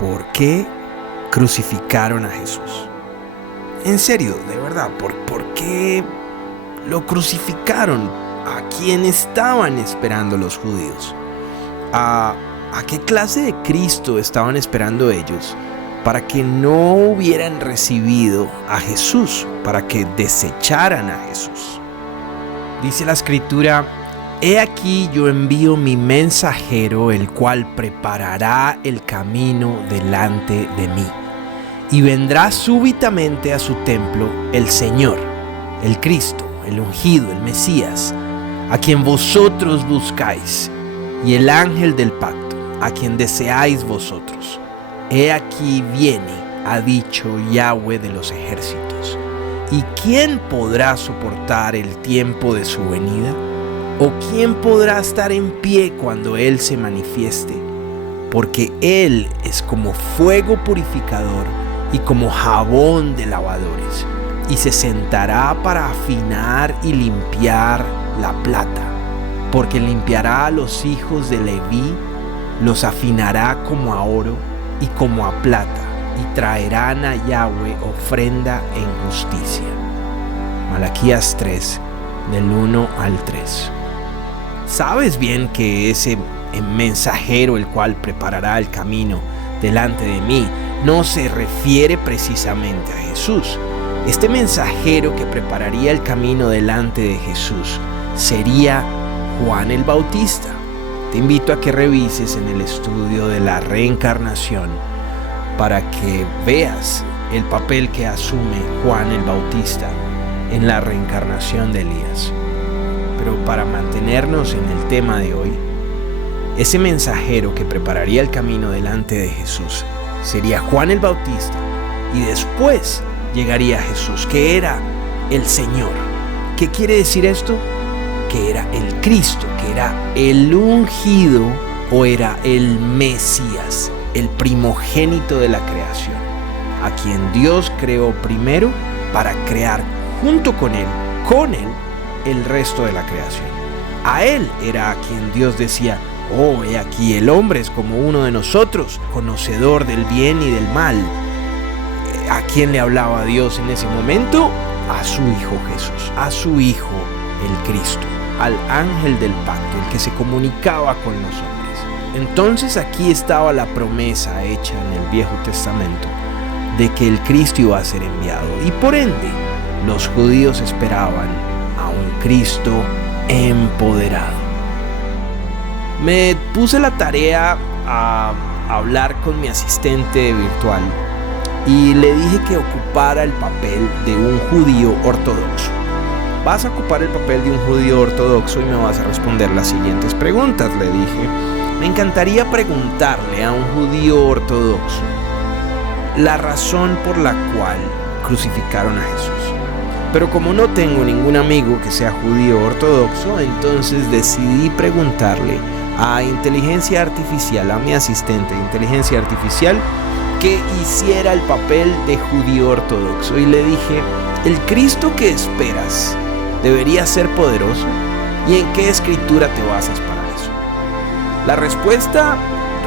¿por qué crucificaron a Jesús? En serio, de verdad, ¿por qué lo crucificaron? ¿A quién estaban esperando los judíos? ¿A qué clase de Cristo estaban esperando ellos para que no hubieran recibido a Jesús, para que desecharan a Jesús? Dice la Escritura: he aquí yo envío mi mensajero, el cual preparará el camino delante de mí. Y vendrá súbitamente a su templo el Señor, el Cristo, el ungido, el Mesías, a quien vosotros buscáis, y el ángel del pacto, a quien deseáis vosotros. He aquí viene, ha dicho Yahweh de los ejércitos. ¿Y quién podrá soportar el tiempo de su venida? ¿O quién podrá estar en pie cuando Él se manifieste? Porque Él es como fuego purificador y como jabón de lavadores, y se sentará para afinar y limpiar la plata, porque limpiará a los hijos de Leví, los afinará como a oro y como a plata, y traerán a Yahweh ofrenda en justicia. Malaquías 3, del 1 al 3. Sabes bien que ese mensajero, el cual preparará el camino delante de mí, no se refiere precisamente a Jesús. Este mensajero que prepararía el camino delante de Jesús sería Juan el Bautista. Te invito a que revises en el estudio de la reencarnación para que veas el papel que asume Juan el Bautista en la reencarnación de Elías. Pero para mantenernos en el tema de hoy, ese mensajero que prepararía el camino delante de Jesús sería Juan el Bautista, y después llegaría Jesús, que era el Señor. ¿Qué quiere decir esto? Que era el Cristo, que era el ungido, o era el Mesías, el primogénito de la creación, a quien Dios creó primero para crear junto con Él, el resto de la creación. A Él era a quien Dios decía: oh, he aquí el hombre es como uno de nosotros, conocedor del bien y del mal. ¿A quién le hablaba Dios en ese momento? A su Hijo Jesús, a su Hijo el Cristo, al ángel del pacto, el que se comunicaba con los hombres. Entonces aquí estaba la promesa hecha en el Viejo Testamento de que el Cristo iba a ser enviado, y por ende los judíos esperaban a un Cristo empoderado. Me puse la tarea a hablar con mi asistente virtual y le dije que ocupara el papel de un judío ortodoxo. Vas a ocupar el papel de un judío ortodoxo y me vas a responder las siguientes preguntas, le dije. Me encantaría preguntarle a un judío ortodoxo la razón por la cual crucificaron a Jesús. Pero como no tengo ningún amigo que sea judío ortodoxo, entonces decidí preguntarle a inteligencia artificial, a mi asistente de inteligencia artificial, que hiciera el papel de judío ortodoxo. Y le dije: ¿el Cristo que esperas debería ser poderoso? ¿Y en qué escritura te basas para eso? La respuesta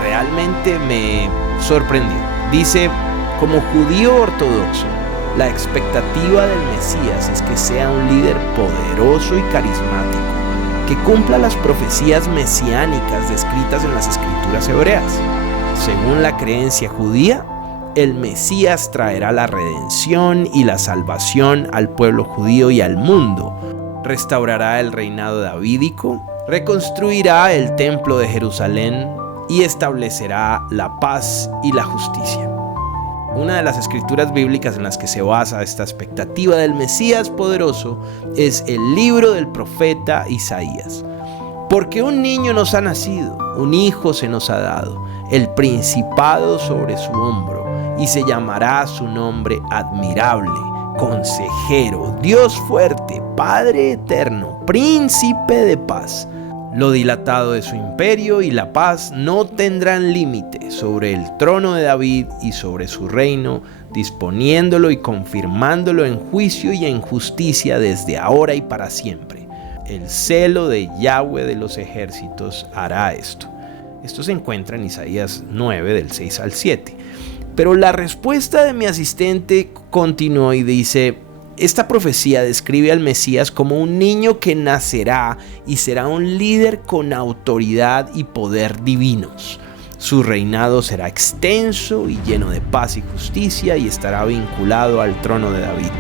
realmente me sorprendió. Dice: como judío ortodoxo, la expectativa del Mesías es que sea un líder poderoso y carismático, que cumpla las profecías mesiánicas descritas en las escrituras hebreas. Según la creencia judía, el Mesías traerá la redención y la salvación al pueblo judío y al mundo. Restaurará el reinado davídico, reconstruirá el templo de Jerusalén y establecerá la paz y la justicia. Una de las escrituras bíblicas en las que se basa esta expectativa del Mesías poderoso es el libro del profeta Isaías. Porque un niño nos ha nacido, un hijo se nos ha dado, el principado sobre su hombro, y se llamará su nombre admirable, consejero, Dios fuerte, Padre eterno, príncipe de paz. Lo dilatado de su imperio y la paz no tendrán límite sobre el trono de David y sobre su reino, disponiéndolo y confirmándolo en juicio y en justicia desde ahora y para siempre. El celo de Yahweh de los ejércitos hará esto. Esto se encuentra en Isaías 9, del 6 al 7. Pero la respuesta de mi asistente continuó y dice: esta profecía describe al Mesías como un niño que nacerá y será un líder con autoridad y poder divinos. Su reinado será extenso y lleno de paz y justicia y estará vinculado al trono de David.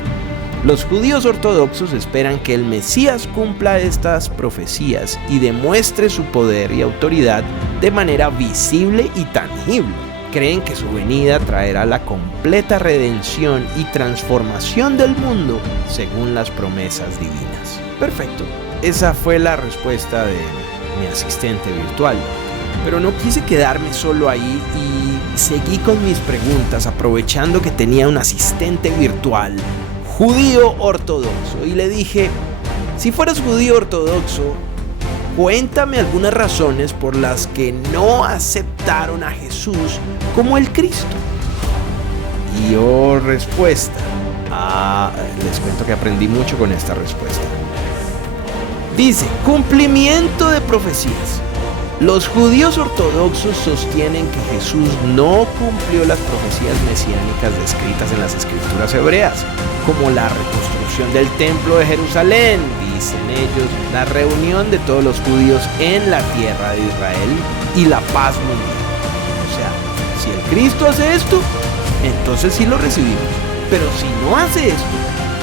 Los judíos ortodoxos esperan que el Mesías cumpla estas profecías y demuestre su poder y autoridad de manera visible y tangible. Creen que su venida traerá la completa redención y transformación del mundo según las promesas divinas. Perfecto, esa fue la respuesta de mi asistente virtual. Pero no quise quedarme solo ahí y seguí con mis preguntas, aprovechando que tenía un asistente virtual judío ortodoxo, y le dije: si fueras judío ortodoxo, cuéntame algunas razones por las que no aceptaron a Jesús como el Cristo. Y respuesta. Les cuento que aprendí mucho con esta respuesta. Dice: cumplimiento de profecías. Los judíos ortodoxos sostienen que Jesús no cumplió las profecías mesiánicas descritas en las escrituras hebreas, como la reconstrucción del templo de Jerusalén, dicen ellos, la reunión de todos los judíos en la tierra de Israel y la paz mundial. O sea, si el Cristo hace esto, entonces sí lo recibimos, pero si no hace esto,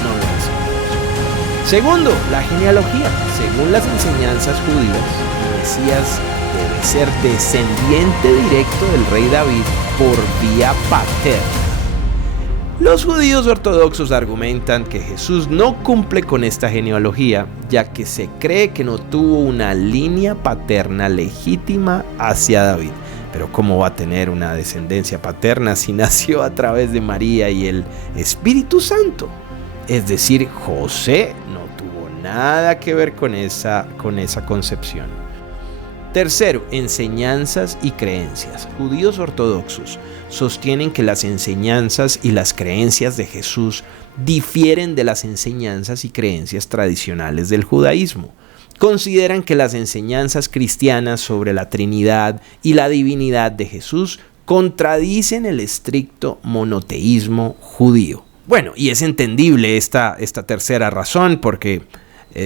no lo recibimos. Segundo, la genealogía. Según las enseñanzas judías, el Mesías debe ser descendiente directo del rey David por vía paterna. Los judíos ortodoxos argumentan que Jesús no cumple con esta genealogía, ya que se cree que no tuvo una línea paterna legítima hacia David. Pero ¿cómo va a tener una descendencia paterna si nació a través de María y el Espíritu Santo? Es decir, José no tuvo nada que ver con esa concepción. Tercero, enseñanzas y creencias. Judíos ortodoxos sostienen que las enseñanzas y las creencias de Jesús difieren de las enseñanzas y creencias tradicionales del judaísmo. Consideran que las enseñanzas cristianas sobre la Trinidad y la divinidad de Jesús contradicen el estricto monoteísmo judío. Bueno, y es entendible esta tercera razón porque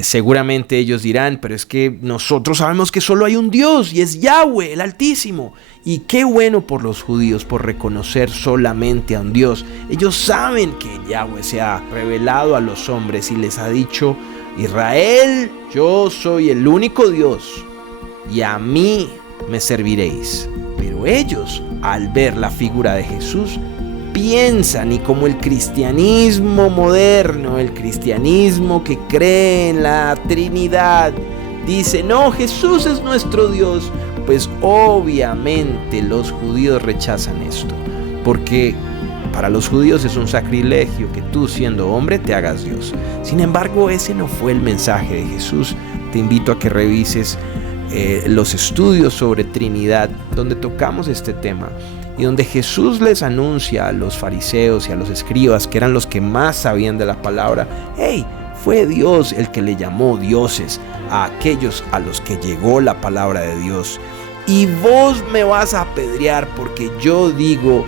seguramente ellos dirán: pero es que nosotros sabemos que solo hay un Dios y es Yahweh, el Altísimo. Y qué bueno por los judíos por reconocer solamente a un Dios. Ellos saben que Yahweh se ha revelado a los hombres y les ha dicho: Israel, yo soy el único Dios y a mí me serviréis. Pero ellos, al ver la figura de Jesús, piensan, y como el cristianismo moderno, el cristianismo que cree en la Trinidad, dice: no, Jesús es nuestro Dios, pues obviamente los judíos rechazan esto, porque para los judíos es un sacrilegio que tú, siendo hombre, te hagas Dios. Sin embargo, ese no fue el mensaje de Jesús. Te invito a que revises los estudios sobre Trinidad, donde tocamos este tema y donde Jesús les anuncia a los fariseos y a los escribas, que eran los que más sabían de la palabra: hey, fue Dios el que le llamó dioses a aquellos a los que llegó la palabra de Dios. Y vos me vas a apedrear porque yo digo: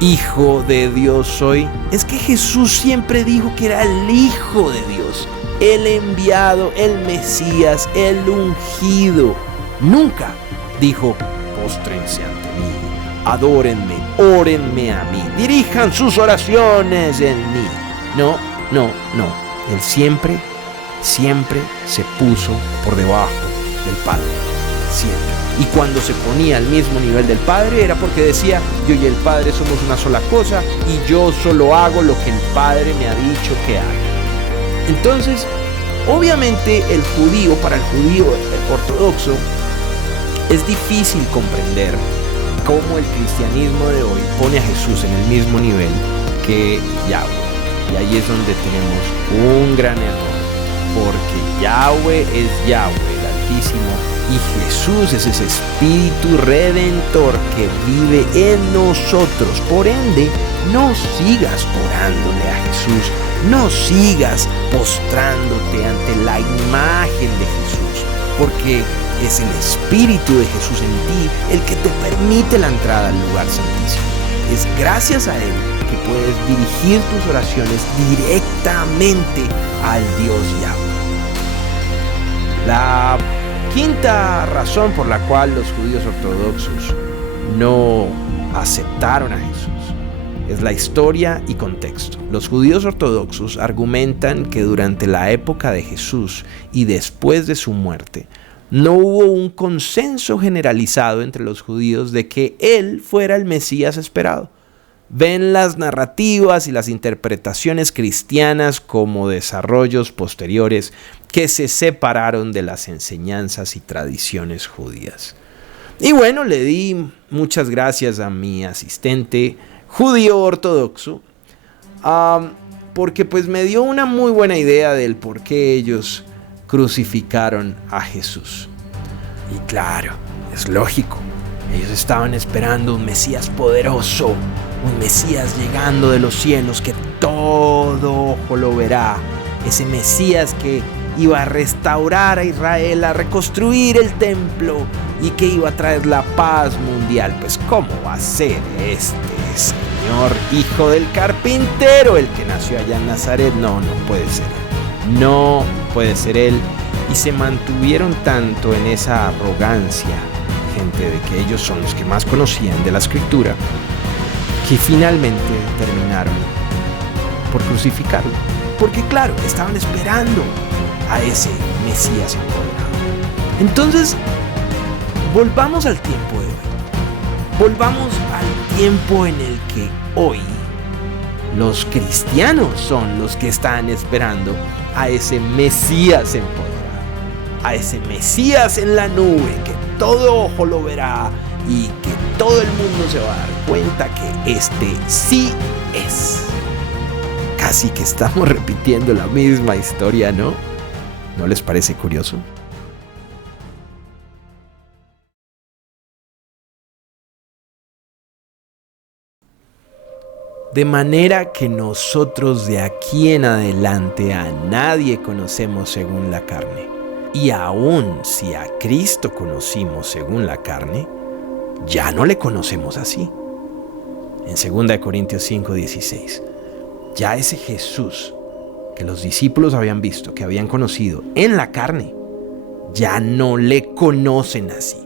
Hijo de Dios soy. Es que Jesús siempre dijo que era el Hijo de Dios, el enviado, el Mesías, el ungido. Nunca dijo: póstrense ante mí, adórenme, órenme a mí, dirijan sus oraciones en mí. No. Él siempre se puso por debajo del Padre. Siempre. Y cuando se ponía al mismo nivel del Padre era porque decía: yo y el Padre somos una sola cosa y yo solo hago lo que el Padre me ha dicho que haga. Entonces, obviamente para el judío ortodoxo, es difícil comprender cómo el cristianismo de hoy pone a Jesús en el mismo nivel que Yahweh. Y ahí es donde tenemos un gran error, porque Yahweh es Yahweh, el Altísimo, y Jesús es ese Espíritu Redentor que vive en nosotros. Por ende, no sigas orándole a Jesús, no sigas postrándote ante la imagen de Jesús, porque Es el Espíritu de Jesús en ti el que te permite la entrada al lugar santísimo. Es gracias a Él que puedes dirigir tus oraciones directamente al Dios Yahweh. La quinta razón por la cual los judíos ortodoxos no aceptaron a Jesús es la historia y contexto. Los judíos ortodoxos argumentan que durante la época de Jesús y después de su muerte, no hubo un consenso generalizado entre los judíos de que Él fuera el Mesías esperado. Ven las narrativas y las interpretaciones cristianas como desarrollos posteriores que se separaron de las enseñanzas y tradiciones judías. Y bueno, le di muchas gracias a mi asistente judío ortodoxo, porque pues me dio una muy buena idea del por qué ellos crucificaron a Jesús. Y claro, es lógico, ellos estaban esperando un Mesías poderoso, un Mesías llegando de los cielos que todo ojo lo verá, ese Mesías que iba a restaurar a Israel, a reconstruir el templo y que iba a traer la paz mundial. Pues ¿cómo va a ser este señor hijo del carpintero, el que nació allá en Nazaret? No puede ser él. No puede ser él. Y se mantuvieron tanto en esa arrogancia, gente, de que ellos son los que más conocían de la escritura, que finalmente terminaron por crucificarlo. Porque claro, estaban esperando a ese Mesías empoderado. Entonces, volvamos al tiempo de hoy. Volvamos al tiempo en el que hoy los cristianos son los que están esperando a ese Mesías empoderado, a ese Mesías en la nube que todo ojo lo verá y que todo el mundo se va a dar cuenta que este sí es. Casi que estamos repitiendo la misma historia, ¿no? ¿No les parece curioso? De manera que nosotros de aquí en adelante a nadie conocemos según la carne. Y aun si a Cristo conocimos según la carne, ya no le conocemos así. En 2 Corintios 5:16, ya ese Jesús que los discípulos habían visto, que habían conocido en la carne, ya no le conocen así.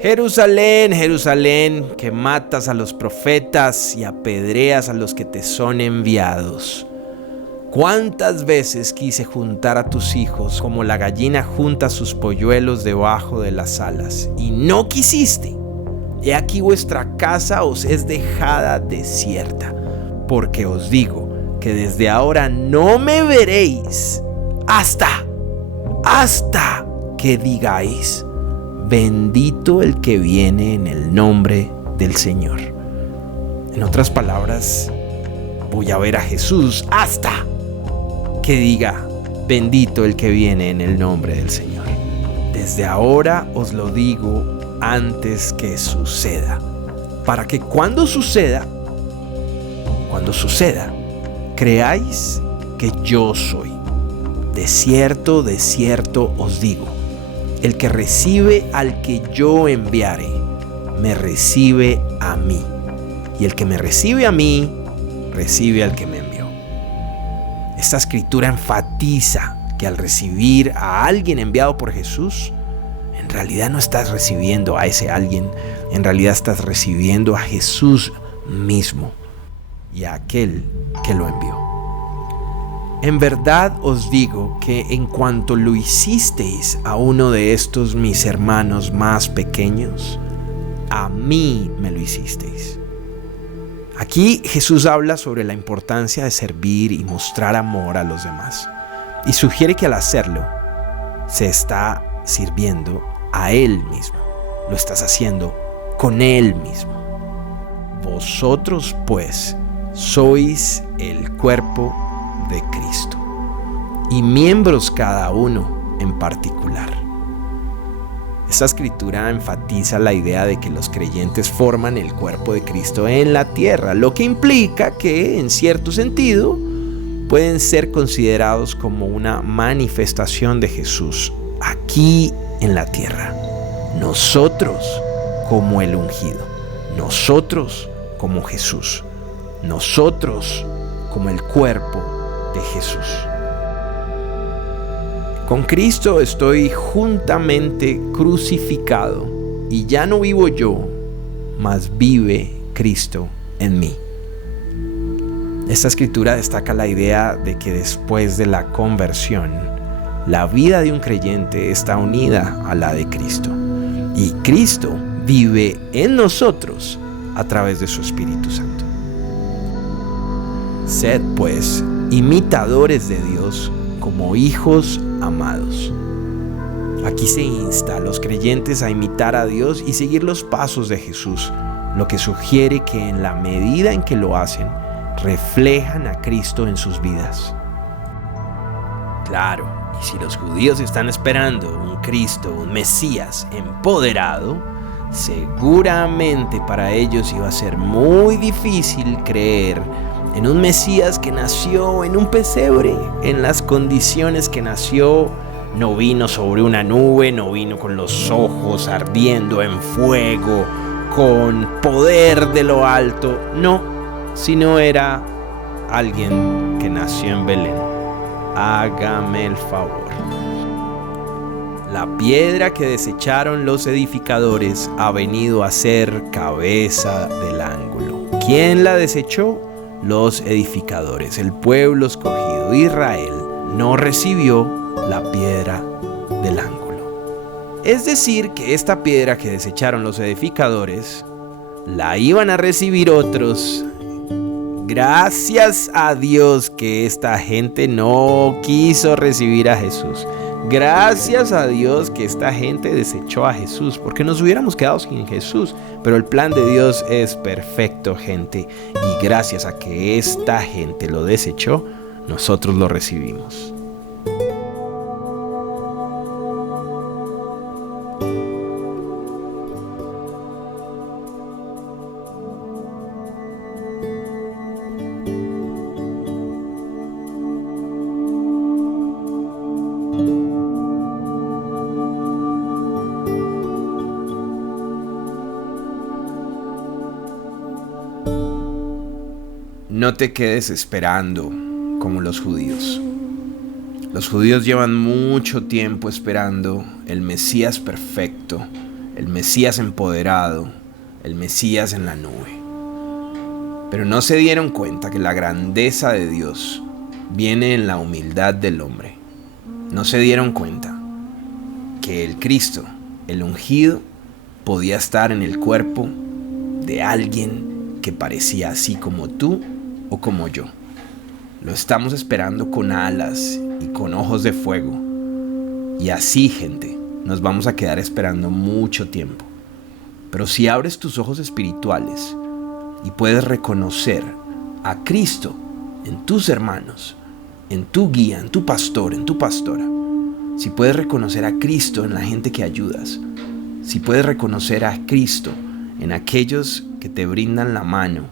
Jerusalén, Jerusalén, que matas a los profetas y apedreas a los que te son enviados. ¿Cuántas veces quise juntar a tus hijos como la gallina junta sus polluelos debajo de las alas, y no quisiste? He aquí vuestra casa os es dejada desierta, porque os digo que desde ahora no me veréis hasta que digáis: bendito el que viene en el nombre del Señor. En otras palabras, voy a ver a Jesús hasta que diga: bendito el que viene en el nombre del Señor. Desde ahora os lo digo antes que suceda, para que cuando suceda, creáis que yo soy. De cierto os digo, el que recibe al que yo enviare, me recibe a mí. Y el que me recibe a mí, recibe al que me envió. Esta escritura enfatiza que al recibir a alguien enviado por Jesús, en realidad no estás recibiendo a ese alguien, en realidad estás recibiendo a Jesús mismo y a aquel que lo envió. En verdad os digo que en cuanto lo hicisteis a uno de estos mis hermanos más pequeños, a mí me lo hicisteis. Aquí Jesús habla sobre la importancia de servir y mostrar amor a los demás, y sugiere que al hacerlo se está sirviendo a Él mismo. Lo estás haciendo con Él mismo. Vosotros pues sois el cuerpo de Cristo y miembros cada uno en particular. Esta escritura enfatiza la idea de que los creyentes forman el cuerpo de Cristo en la tierra, lo que implica que, en cierto sentido, pueden ser considerados como una manifestación de Jesús aquí en la tierra. Nosotros como el ungido, nosotros como Jesús, nosotros como el cuerpo de Jesús. Con Cristo estoy juntamente crucificado y ya no vivo yo, mas vive Cristo en mí. Esta escritura destaca la idea de que después de la conversión, la vida de un creyente está unida a la de Cristo y Cristo vive en nosotros a través de su Espíritu Santo. Sed, pues, imitadores de Dios como hijos amados. Aquí se insta a los creyentes a imitar a Dios y seguir los pasos de Jesús, lo que sugiere que en la medida en que lo hacen, reflejan a Cristo en sus vidas. Claro, y si los judíos están esperando un Cristo, un Mesías empoderado, seguramente para ellos iba a ser muy difícil creer en un Mesías que nació en un pesebre, en las condiciones que nació. No vino sobre una nube, no vino con los ojos ardiendo en fuego, con poder de lo alto, no, sino era alguien que nació en Belén. Hágame el favor. La piedra que desecharon los edificadores ha venido a ser cabeza del ángulo. ¿Quién la desechó? Los edificadores, el pueblo escogido. Israel no recibió la piedra del ángulo. Es decir, que esta piedra que desecharon los edificadores la iban a recibir otros. Gracias a Dios que esta gente no quiso recibir a Jesús. Gracias a Dios que esta gente desechó a Jesús, porque nos hubiéramos quedado sin Jesús. Pero el plan de Dios es perfecto, gente. Y gracias a que esta gente lo desechó, nosotros lo recibimos. No te quedes esperando como los judíos. Los judíos llevan mucho tiempo esperando el Mesías perfecto, el Mesías empoderado, el Mesías en la nube. Pero no se dieron cuenta que la grandeza de Dios viene en la humildad del hombre. No se dieron cuenta que el Cristo, el ungido, podía estar en el cuerpo de alguien que parecía así como tú o como yo. Lo estamos esperando con alas y con ojos de fuego. Y así, gente, nos vamos a quedar esperando mucho tiempo. Pero si abres tus ojos espirituales y puedes reconocer a Cristo en tus hermanos, en tu guía, en tu pastor, en tu pastora, si puedes reconocer a Cristo en la gente que ayudas, si puedes reconocer a Cristo en aquellos que te brindan la mano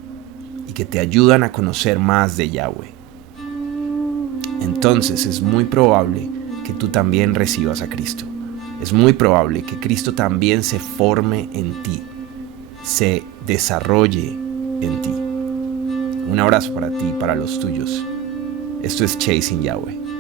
y que te ayudan a conocer más de Yahweh, entonces es muy probable que tú también recibas a Cristo. Es muy probable que Cristo también se forme en ti, se desarrolle en ti. Un abrazo para ti y para los tuyos. Esto es Chasing Yahweh.